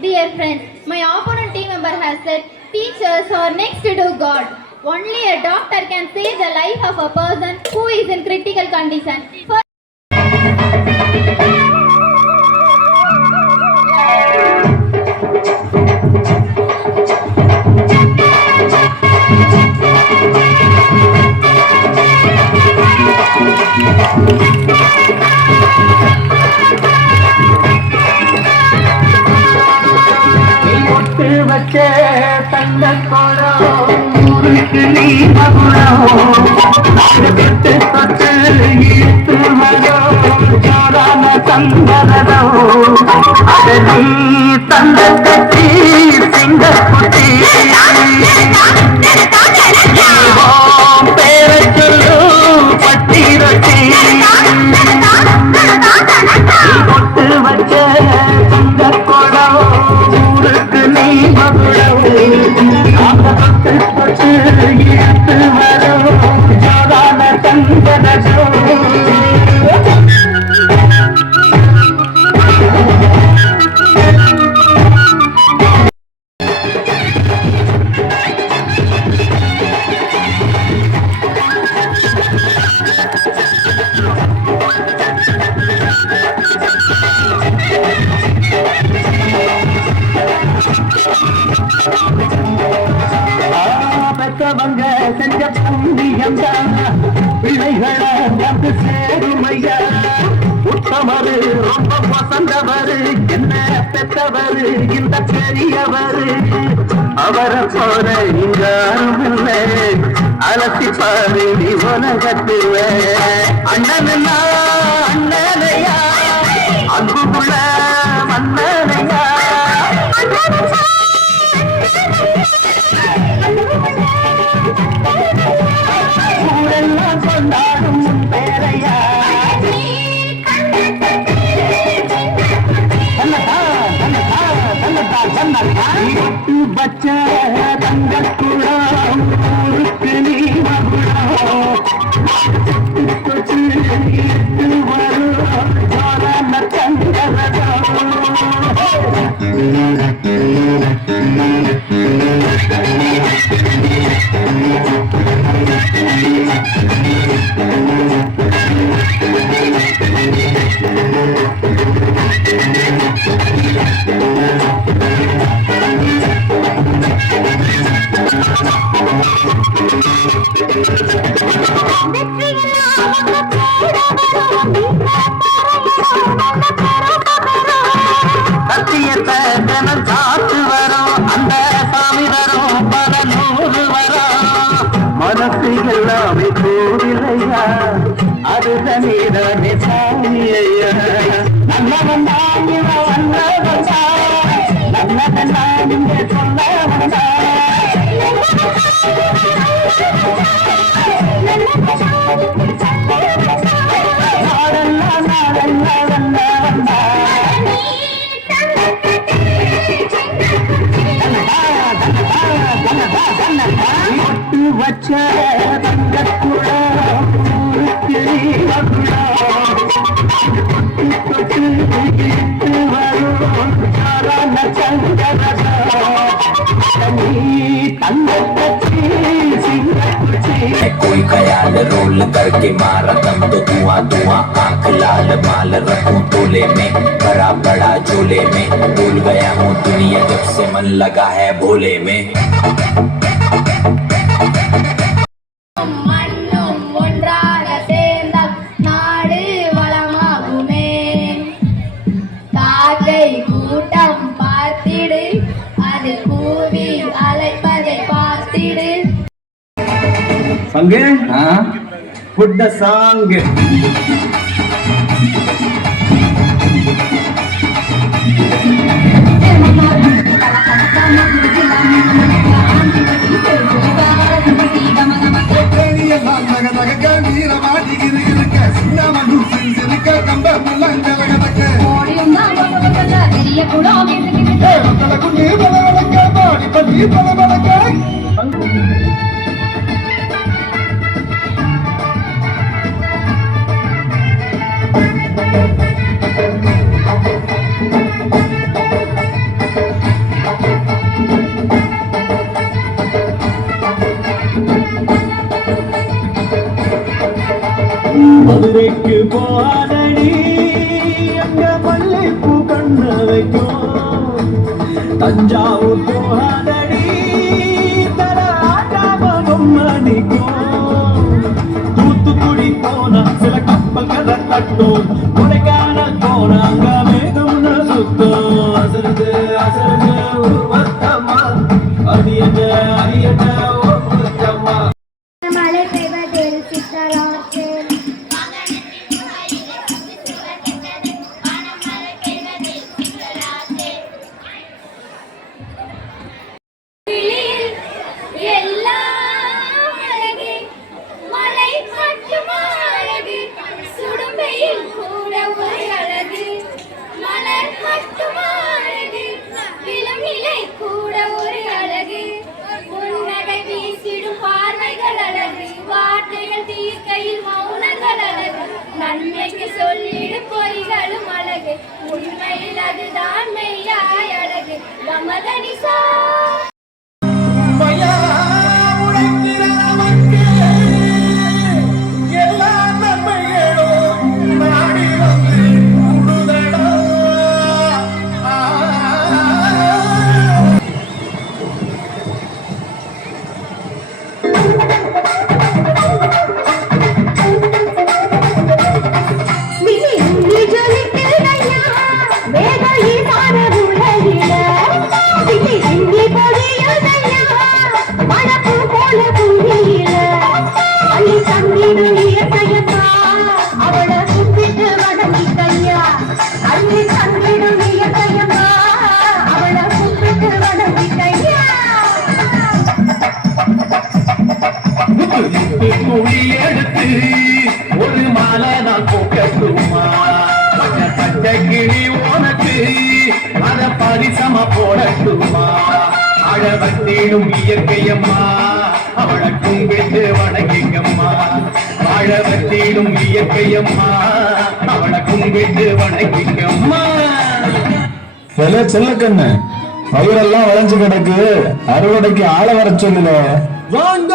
Dear friends, my opponent team member has said, teachers are next to God. Only a doctor can save the life of a person who is in critical condition. தந்த கோடம் ஊருக்கு நீ மகுடம் தொட்டு தொட்டு ஈர்த்து வரும் ஜோரான சந்தனம் அதை நீ தந்த கட்டி சிங்க குட்டி பேரை சொல்லு பட்டி ரொட்டி தொட்டு வச்ச தந்த கோடம் ஊருக்கு நீ மகுடம் தொட்டு ஈர்த்து வரும் ஜோரான சந்தனம் பெற்றவங்க செஞ்ச புண்ணியம் பிள்ளைகளை வந்து சேருமையா உத்தமரு ரொம்ப வசந்தவரு என்ன பெற்றவரு இந்த பெரியவரு அவரை போல இங்க இல்லை அலசி பாரு நீ உலகத்துல அண்ணனா அண்ணனையா அன்புக்குள்ள மன்னனையா ஊரெல்லாம் கொண்டாடும் பேரையா பச்ச தங்கக்குளம் ஊருக்கு நீ மகுடம் வரும் ஜோரான சத்தியத்தை தினம் காத்து வரும் அந்த சாமி வரும் பல நூறு வரும் மனசு எல்லாமே கோவிலையா அது தனிதானே சாமி ஐயா நல்லவன் தான் வந்தவன் தான் நல்லவன் நான் இங்கே சொன்னவன் தான் வச்ச தங்கக்குளம் ஊருக்கு நீ மகுடம் வரும் ஜோரான சந்தனம் कोई ख्याल रोल करके मारा दम तो धुआं धुआं आंख लाल माल रखूं तोले में भरा बड़ा झोले में भूल गया हूँ दुनिया जब से मन लगा है भोले में put the song. மதுரைக்கு போனடி அங்க மல்லிப்பூ கண்ண வைக்கும், தஞ்சாவூர் போனடி தர ஆட்டாபம் மணிக்கும், தூத்துக்குடி போனா சில கப்பல் கதை தட்டும், கொடைக்கானல் போனா அங்க மேகம் சுத்தம். அசருது அசருது ஒரு வருத்தமா, அரியத அரியத ஒரு வருத்தமா. மழை பெய்வதில் சித்தராசே நன்மைக்கு சொல்லிடு பொய்களும் அழகு, உண்மையில் அதுதான் மெய்யாய் அழகு. கமதனிசா துணி எடுத்து ஒரு மாலை நான் போக்கட்டுமா, பச்சை கிளி உனக்கு அத பரிசமா போடட்டுமா. அழவத்திடும் இயற்கையம்மா அவளை கும்பிட்டு வணங்கிக்கம்மா, அழவத்திடும் இயற்கையம்மா அவளை கும்பிட்டு வணங்கிக்கம்மா. செல்லக்கண்ணு பயிரெல்லாம் வளைஞ்சு கிடக்கு, அறுவடைக்கு ஆள வர சொல்லுல. வாங்க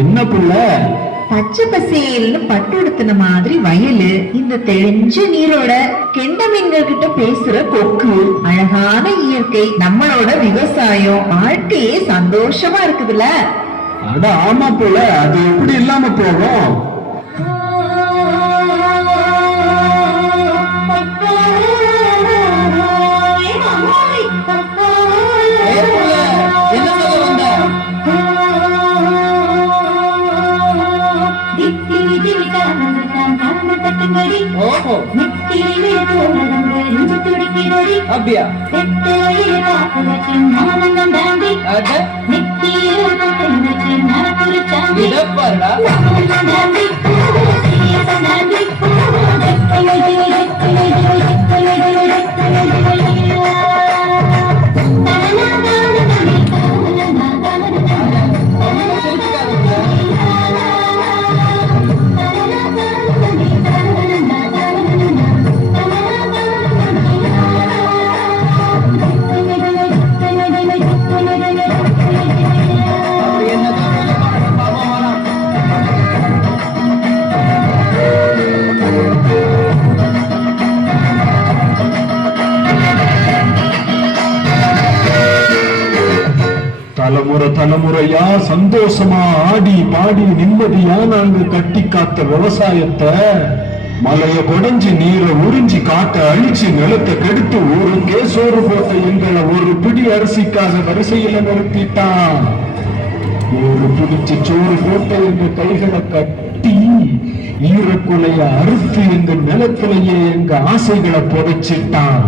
என்ன புள்ள பச்சை பசேல்னு பட்டு எடுத்துன மாதிரி வயலு, இந்த தெளிஞ்ச நீரோட கெண்ட மீன்கள் கிட்ட பேசுற கொக்கு, அழகான இயற்கை, நம்மளோட விவசாயம், வாழ்க்கையே சந்தோஷமா இருக்குதுல்ல. அட ஆமா புள்ள, அது எப்படி இல்லாம போகும்? காட்டுங்கடி ஓஹோ நெத்தியிலே போனதங்க நெஞ்சு துடிக்கிறடி அப்படியா வெத்தையிலே காத்து வச்சு நானந்தம் தாண்டி அட நெத்தியிலே போட்டு வச்சு நான் குறிச்சாண்டி இத பாருடா நானந்தம் தாண்டி சீசம் தாண்டி தலைமுறையா சந்தோஷமா ஆடி பாடி நிம்மதியா நாங்க கட்டி காத்த விவசாயத்தை மலைய கொடைஞ்சு நீரை உறிஞ்சி காட்ட அழிச்சு நிலத்தை கெடுத்து ஊருக்கே சோறு போட்ட எங்களை ஒரு பிடி அரிசிக்காக வரிசையில நிறுத்திட்டான். ஒரு பிடிச்சு சோறு போட்ட எங்க கைகளை கட்டி ஈரக்குலைய அறுத்து எங்க நிலத்திலேயே எங்க ஆசைகளை புதைச்சிட்டான்.